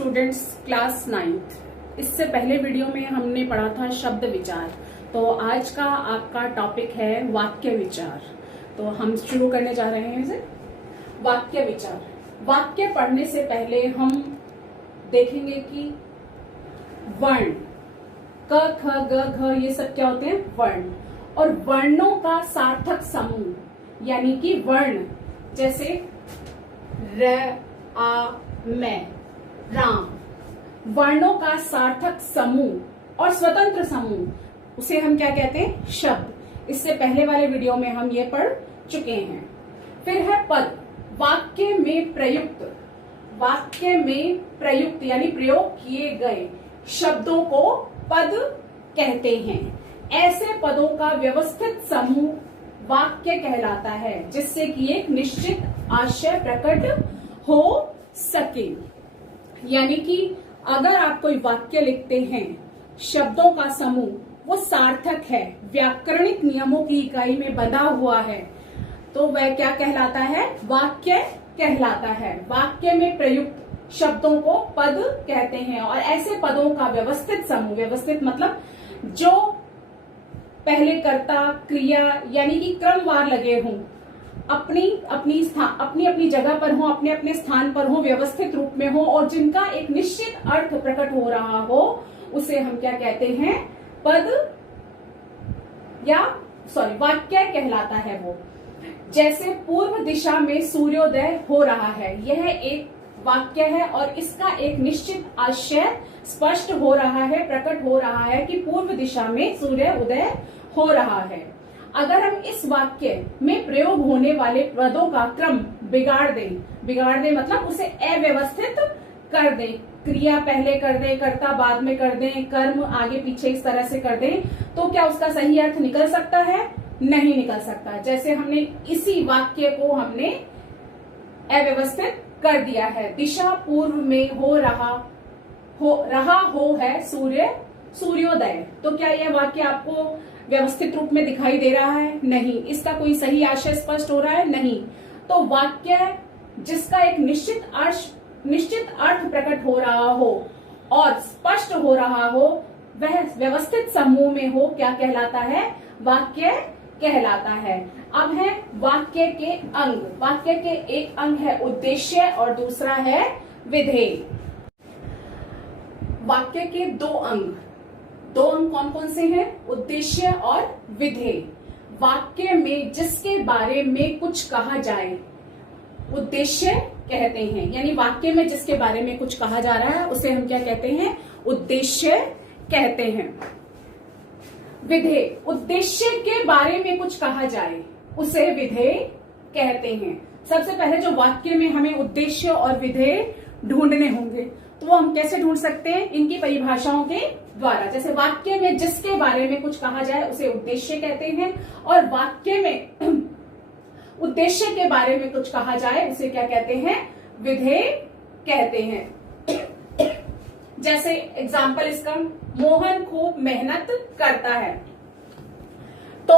Students class 9th। इससे पहले video में हमने पढ़ा था शब्द विचार। तो आज का आपका टॉपिक है वाक्य विचार। तो हम शुरू करने जा रहे हैं इसे। वाक्य विचार। वाक्य पढ़ने से पहले हम देखेंगे कि वर्ण क ख ग घ ये सब क्या होते हैं, वर्ण। और वर्णों का सार्थक समूह यानी कि वर्ण, जैसे र आ मैं, राम। वर्णों का सार्थक समूह और स्वतंत्र समूह, उसे हम क्या कहते हैं, शब्द। इससे पहले वाले वीडियो में हम ये पढ़ चुके हैं। फिर है पद। वाक्य में प्रयुक्त, वाक्य में प्रयुक्त यानी प्रयोग किए गए शब्दों को पद कहते हैं। ऐसे पदों का व्यवस्थित समूह वाक्य कहलाता है, जिससे कि एक निश्चित आशय प्रकट हो सके। यानी कि अगर आप कोई वाक्य लिखते हैं, शब्दों का समूह, वो सार्थक है, व्याकरणिक नियमों की इकाई में बंधा हुआ है, तो वह क्या कहलाता है, वाक्य कहलाता है। वाक्य में प्रयुक्त शब्दों को पद कहते हैं। और ऐसे पदों का व्यवस्थित समूह, व्यवस्थित मतलब जो पहले कर्ता क्रिया यानी कि क्रमवार लगे हों, अपनी अपनी जगह पर हो, अपने अपने स्थान पर हो, व्यवस्थित रूप में हो, और जिनका एक निश्चित अर्थ प्रकट हो रहा हो, उसे हम क्या कहते हैं, पद या वाक्य कहलाता है वो। जैसे पूर्व दिशा में सूर्योदय हो रहा है, यह एक वाक्य है और इसका एक निश्चित आशय स्पष्ट हो रहा है, प्रकट हो रहा है कि पूर्व दिशा में सूर्य उदय हो रहा है। अगर हम इस वाक्य में प्रयोग होने वाले पदों का क्रम बिगाड़ दें मतलब उसे अव्यवस्थित कर दें, क्रिया पहले कर दें, कर्ता बाद में कर दें, कर्म आगे पीछे इस तरह से कर दें, तो क्या उसका सही अर्थ निकल सकता है? नहीं निकल सकता। जैसे हमने इसी वाक्य को हमने अव्यवस्थित कर दिया है। दिशा पूर्व में हो रहा है सूर्योदय। तो क्या यह वाक्य आपको व्यवस्थित रूप में दिखाई दे रहा है? नहीं। इसका कोई सही आशय स्पष्ट हो रहा है? नहीं। तो वाक्य जिसका एक निश्चित अर्थ प्रकट हो रहा हो और स्पष्ट हो रहा हो, वह व्यवस्थित समूह में हो, क्या कहलाता है, वाक्य कहलाता है। अब है वाक्य के अंग। वाक्य के एक अंग है उद्देश्य और दूसरा है विधेय। वाक्य के दो अंग कौन कौन से हैं? उद्देश्य और विधेय। वाक्य में जिसके बारे में कुछ कहा जाए उद्देश्य कहते हैं। यानी वाक्य में जिसके बारे में कुछ कहा जा रहा है उसे हम क्या कहते हैं, उद्देश्य कहते हैं। विधेय, उद्देश्य के बारे में कुछ कहा जाए उसे विधेय कहते हैं। सबसे पहले जो वाक्य में हमें उद्देश्य और विधेय ढूंढने होंगे, तो वो हम कैसे ढूंढ सकते हैं? इनकी परिभाषाओं के द्वारा। जैसे वाक्य में जिसके बारे में कुछ कहा जाए उसे उद्देश्य कहते हैं, और वाक्य में उद्देश्य के बारे में कुछ कहा जाए उसे क्या कहते हैं, विधेय कहते हैं। जैसे एग्जाम्पल इसका, मोहन खूब मेहनत करता है। तो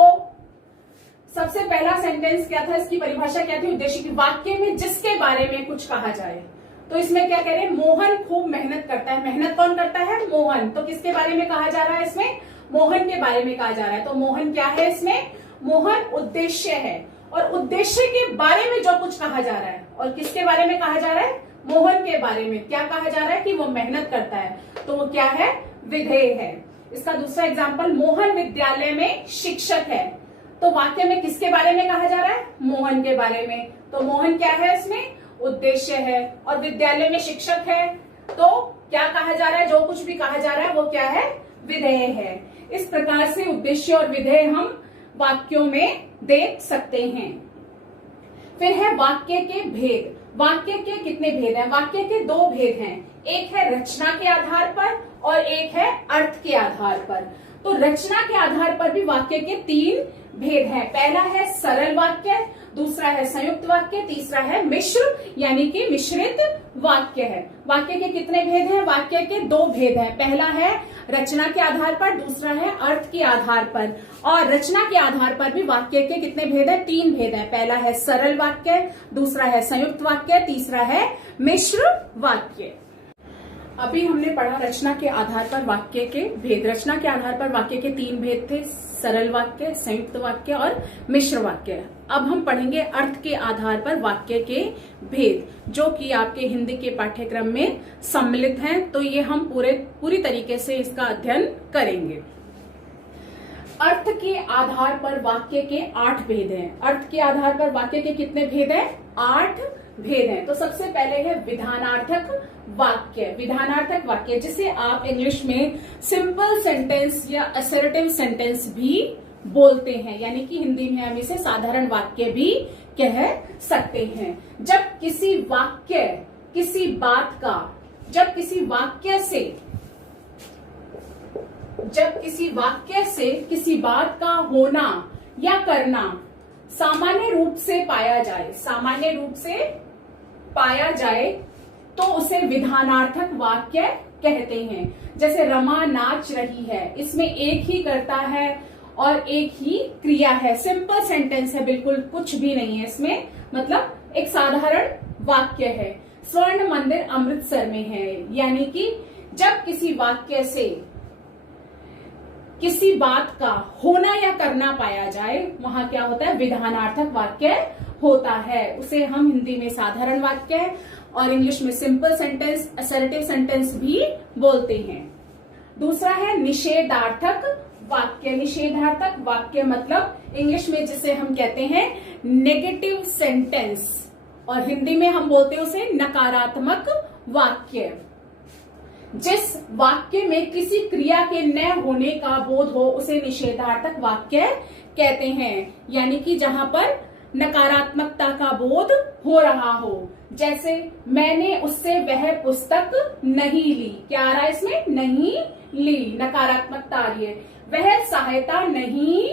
सबसे पहला सेंटेंस क्या था, इसकी परिभाषा क्या थी, उद्देश्य की। वाक्य में जिसके बारे में कुछ कहा जाए, तो इसमें क्या कह रहे हैं, मोहन खूब मेहनत करता है। मेहनत कौन करता है? मोहन। तो किसके बारे में कहा जा रहा है इसमें? मोहन के बारे में कहा जा रहा है। तो मोहन क्या है इसमें? मोहन उद्देश्य है। और उद्देश्य के बारे में जो कुछ कहा जा रहा है, और किसके बारे में कहा जा रहा है, मोहन के बारे में क्या कहा जा रहा है, कि वो मेहनत करता है, तो वो क्या है, विधेय है। इसका दूसरा एग्जाम्पल, मोहन विद्यालय में शिक्षक है। तो वाक्य में किसके बारे में कहा जा रहा है? मोहन के बारे में। तो मोहन क्या है इसमें? उद्देश्य है। और विद्यालय में शिक्षक है, तो क्या कहा जा रहा है, जो कुछ भी कहा जा रहा है वो क्या है, विधेय है। इस प्रकार से उद्देश्य और विधेय हम वाक्यों में देख सकते हैं। फिर है वाक्य के भेद। वाक्य के कितने भेद हैं? वाक्य के दो भेद हैं। एक है रचना के आधार पर और एक है अर्थ के आधार पर। तो रचना के आधार पर भी वाक्य के तीन भेद हैं। पहला है सरल वाक्य, दूसरा है संयुक्त वाक्य, तीसरा है मिश्र यानी कि मिश्रित वाक्य है। वाक्य के कितने भेद हैं? वाक्य के दो भेद हैं। पहला है रचना के आधार पर, दूसरा है अर्थ के आधार पर। और रचना के आधार पर भी वाक्य के कितने भेद हैं? तीन भेद हैं। पहला है सरल वाक्य, दूसरा है संयुक्त वाक्य, तीसरा है मिश्र वाक्य। अभी हमने पढ़ा रचना के आधार पर वाक्य के भेद। रचना के आधार पर वाक्य के 3 भेद थे, सरल वाक्य, संयुक्त वाक्य और मिश्र वाक्य। अब हम पढ़ेंगे अर्थ के आधार पर वाक्य के भेद, जो कि आपके हिंदी के पाठ्यक्रम में सम्मिलित हैं। तो ये हम पूरी तरीके से इसका अध्ययन करेंगे। अर्थ के आधार पर वाक्य के 8 भेद हैं। अर्थ के आधार पर वाक्य के कितने भेद हैं? 8 भेद हैं। तो सबसे पहले है विधानार्थक वाक्य। विधानार्थक वाक्य जिसे आप इंग्लिश में सिंपल सेंटेंस या असर्टिव सेंटेंस भी बोलते हैं, यानी कि हिंदी में हम इसे साधारण वाक्य भी कह सकते हैं। जब किसी वाक्य, किसी बात का, जब किसी वाक्य से किसी बात का होना या करना सामान्य रूप से पाया जाए तो उसे विधानार्थक वाक्य कहते हैं। जैसे रमा नाच रही है, इसमें एक ही कर्ता है और एक ही क्रिया है, सिंपल सेंटेंस है, बिल्कुल कुछ भी नहीं है इसमें, मतलब एक साधारण वाक्य है। स्वर्ण मंदिर अमृतसर में है, यानी कि जब किसी वाक्य से किसी बात का होना या करना पाया जाए, वहां क्या होता है? विधानार्थक वाक्य होता है। उसे हम हिंदी में साधारण वाक्य और इंग्लिश में सिंपल सेंटेंस, असर्टिव सेंटेंस भी बोलते हैं। दूसरा है निषेधार्थक वाक्य। निषेधार्थक वाक्य मतलब इंग्लिश में जिसे हम कहते हैं नेगेटिव सेंटेंस, और हिंदी में हम बोलते हैं उसे नकारात्मक वाक्य। जिस वाक्य में किसी क्रिया के न होने का बोध हो उसे निषेधार्थक वाक्य कहते हैं, यानी कि जहां पर नकारात्मकता का बोध हो रहा हो। जैसे मैंने उससे वह पुस्तक नहीं ली, क्या आ रहा है इसमें? नहीं ली, नकारात्मकता आ रही है। वह सहायता नहीं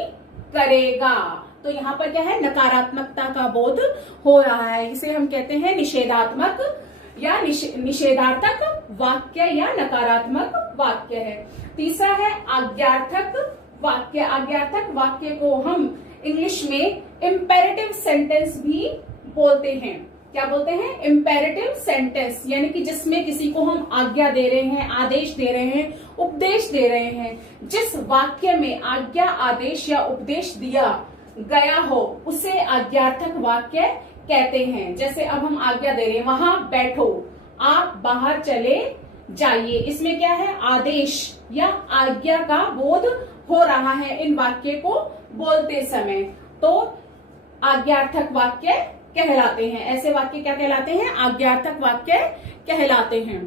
करेगा, तो यहाँ पर क्या है? नकारात्मकता का बोध हो रहा है। इसे हम कहते हैं निषेधात्मक या निषेधार्थक वाक्य या नकारात्मक वाक्य है। तीसरा है आज्ञार्थक वाक्य। आज्ञार्थक वाक्य को हम इंग्लिश में इम्पेरेटिव सेंटेंस भी बोलते हैं। क्या बोलते हैं? इम्पेरेटिव सेंटेंस, यानी कि जिसमें किसी को हम आज्ञा दे रहे हैं, आदेश दे रहे हैं, उपदेश दे रहे हैं। जिस वाक्य में आज्ञा, आदेश या उपदेश दिया गया हो उसे आज्ञार्थक वाक्य कहते हैं। जैसे अब हम आज्ञा दे रहे हैं, वहां बैठो, आप बाहर चले जाइए, इसमें क्या है? आदेश या आज्ञा का बोध हो रहा है इन वाक्य को बोलते समय, तो आज्ञार्थक वाक्य कहलाते हैं। ऐसे वाक्य क्या कहलाते हैं? आज्ञार्थक वाक्य कहलाते हैं।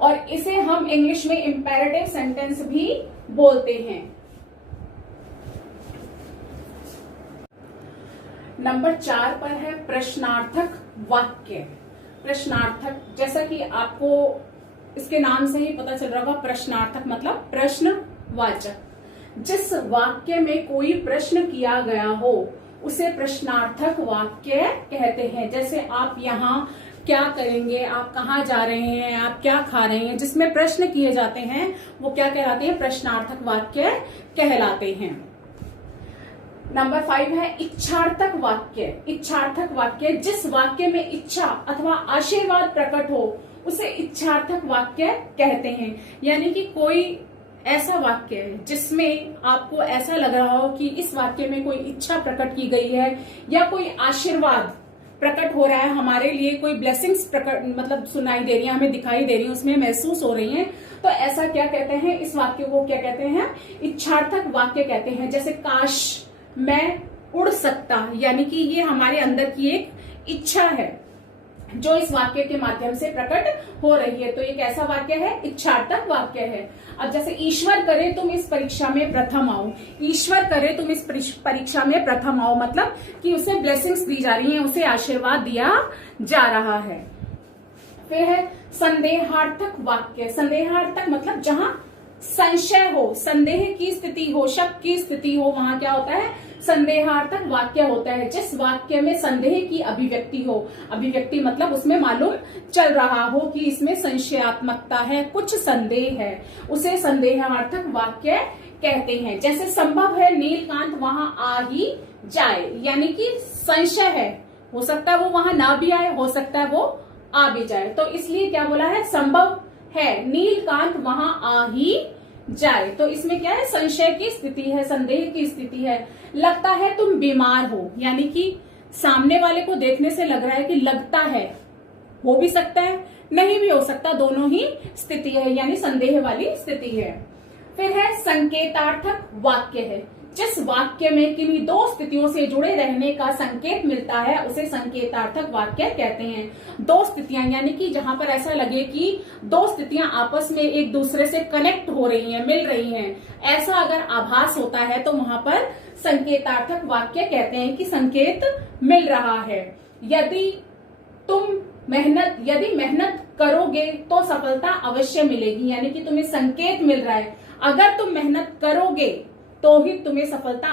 और इसे हम इंग्लिश में इंपेरेटिव सेंटेंस भी बोलते हैं। नंबर 4 पर है प्रश्नार्थक वाक्य। प्रश्नार्थक, जैसा कि आपको इसके नाम से ही पता चल रहा होगा, प्रश्नार्थक मतलब प्रश्नवाचक। जिस वाक्य में कोई प्रश्न किया गया हो उसे प्रश्नार्थक वाक्य कहते हैं। जैसे आप यहाँ क्या करेंगे, आप कहाँ जा रहे हैं, आप क्या खा रहे हैं, जिसमें प्रश्न किए जाते हैं वो क्या कहलाते हैं? प्रश्नार्थक वाक्य कहलाते हैं। नंबर 5 है इच्छार्थक वाक्य। इच्छार्थक वाक्य, जिस वाक्य में इच्छा अथवा आशीर्वाद प्रकट हो उसे इच्छार्थक वाक्य कहते हैं। यानी कि कोई ऐसा वाक्य जिसमें आपको ऐसा लग रहा हो कि इस वाक्य में कोई इच्छा प्रकट की गई है या कोई आशीर्वाद प्रकट हो रहा है हमारे लिए, कोई ब्लेसिंग्स प्रकट मतलब सुनाई दे रही है, हमें दिखाई दे रही है, उसमें महसूस हो रही है, तो ऐसा क्या कहते हैं? इस वाक्य को क्या कहते हैं? इच्छार्थक वाक्य कहते हैं। जैसे काश मैं उड़ सकता, यानी कि ये हमारे अंदर की एक इच्छा है जो इस वाक्य के माध्यम से प्रकट हो रही है, तो ये कैसा वाक्य है? इच्छार्थक वाक्य है। अब जैसे ईश्वर करे तुम इस परीक्षा में प्रथम आओ, ईश्वर करे तुम इस परीक्षा में प्रथम आओ, मतलब कि उसे ब्लेसिंग्स दी जा रही हैं, उसे आशीर्वाद दिया जा रहा है। फिर है संदेहार्थक वाक्य। संदेहार्थक मतलब जहां संशय हो, संदेह की स्थिति हो, शक की स्थिति हो, वहां क्या होता है? संदेहार्थक वाक्य होता है। जिस वाक्य में संदेह की अभिव्यक्ति हो, अभिव्यक्ति मतलब उसमें मालूम चल रहा हो कि इसमें संशयात्मकता है, कुछ संदेह है, उसे संदेहार्थक वाक्य कहते हैं। जैसे संभव है नीलकांत वहां आ ही जाए, यानी कि संशय है, हो सकता है वो वहां ना भी आए, हो सकता है वो आ भी जाए। तो इसलिए क्या बोला है, संभव है नीलकांत वहां आ ही जाए। तो इसमें क्या है, संशय की स्थिति है, संदेह की स्थिति है। लगता है तुम बीमार हो, यानी कि सामने वाले को देखने से लग रहा है कि लगता है, हो भी सकता है नहीं भी हो सकता, दोनों ही स्थिति है, यानी संदेह वाली स्थिति है। फिर है संकेतार्थक वाक्य है, जिस वाक्य में किन्हीं दो स्थितियों से जुड़े रहने का संकेत मिलता है उसे संकेतार्थक वाक्य कहते हैं। दो स्थितियां, यानी कि जहां पर ऐसा लगे कि दो स्थितियां आपस में एक दूसरे से कनेक्ट हो रही हैं, मिल रही हैं, ऐसा अगर आभास होता है तो वहां पर संकेतार्थक वाक्य कहते हैं कि संकेत मिल रहा है। यदि मेहनत करोगे तो सफलता अवश्य मिलेगी, यानी कि तुम्हें संकेत मिल रहा है, अगर तुम मेहनत करोगे तो ही तुम्हें सफलता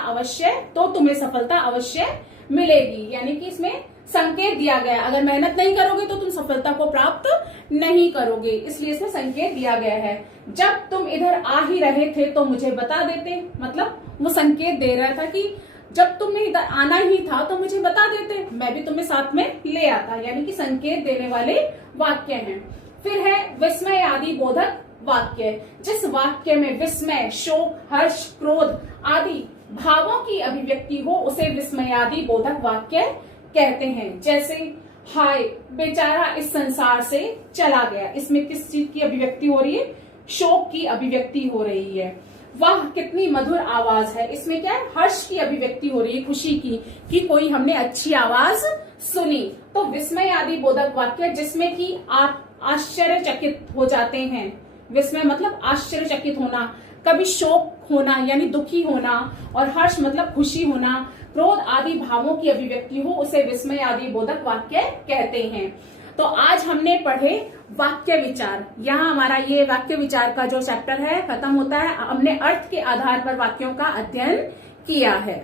अवश्य मिलेगी, यानी कि इसमें संकेत दिया गया, अगर मेहनत नहीं करोगे तो तुम सफलता को प्राप्त नहीं करोगे, इसलिए इसमें संकेत दिया गया है। जब तुम इधर आ ही रहे थे तो मुझे बता देते, मतलब वो संकेत दे रहा था कि जब तुम्हें इधर आना ही था तो मुझे बता देते, मैं भी तुम्हें साथ में ले आता, यानी कि संकेत देने वाले वाक्य हैं। फिर है विस्मय आदि बोधक वाक्य, जिस वाक्य में विस्मय, शोक, हर्ष, क्रोध आदि भावों की अभिव्यक्ति हो उसे विस्मयादि बोधक वाक्य कहते हैं। जैसे हाय बेचारा इस संसार से चला गया, इसमें किस चीज की अभिव्यक्ति हो रही है, शोक की अभिव्यक्ति हो रही है। वाह कितनी मधुर आवाज है, इसमें क्या है, हर्ष की अभिव्यक्ति हो रही है, खुशी की, कि कोई हमने अच्छी आवाज सुनी। तो विस्मय आदि बोधक वाक्य जिसमें कि आप आश्चर्यचकित हो जाते हैं, विस्मय मतलब आश्चर्यचकित होना, कभी शोक होना यानी दुखी होना, और हर्ष मतलब खुशी होना, क्रोध आदि भावों की अभिव्यक्ति हो उसे विस्मय आदि बोधक वाक्य कहते हैं। तो आज हमने पढ़े वाक्य विचार, यहाँ हमारा ये वाक्य विचार का जो चैप्टर है खत्म होता है। हमने अर्थ के आधार पर वाक्यों का अध्ययन किया है।